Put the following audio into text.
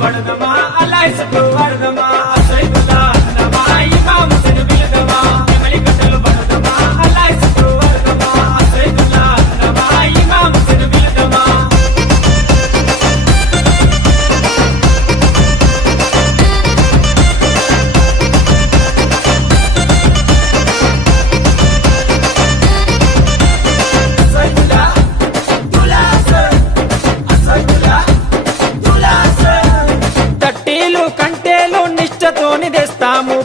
పడదమా అల్లాయిసకు వరదమా సైదుల్లా అన్నమా ఇమాం హుస్సేన్ బిలదమా నెమలి కట్టలు పడదమా అల్లాయిసకు వరదమా సైదుల్లా అన్నమా ఇమాం హుస్సేన్ బిలదమా తట్టీలు కంటేలు నిష్టతోని తెస్తాము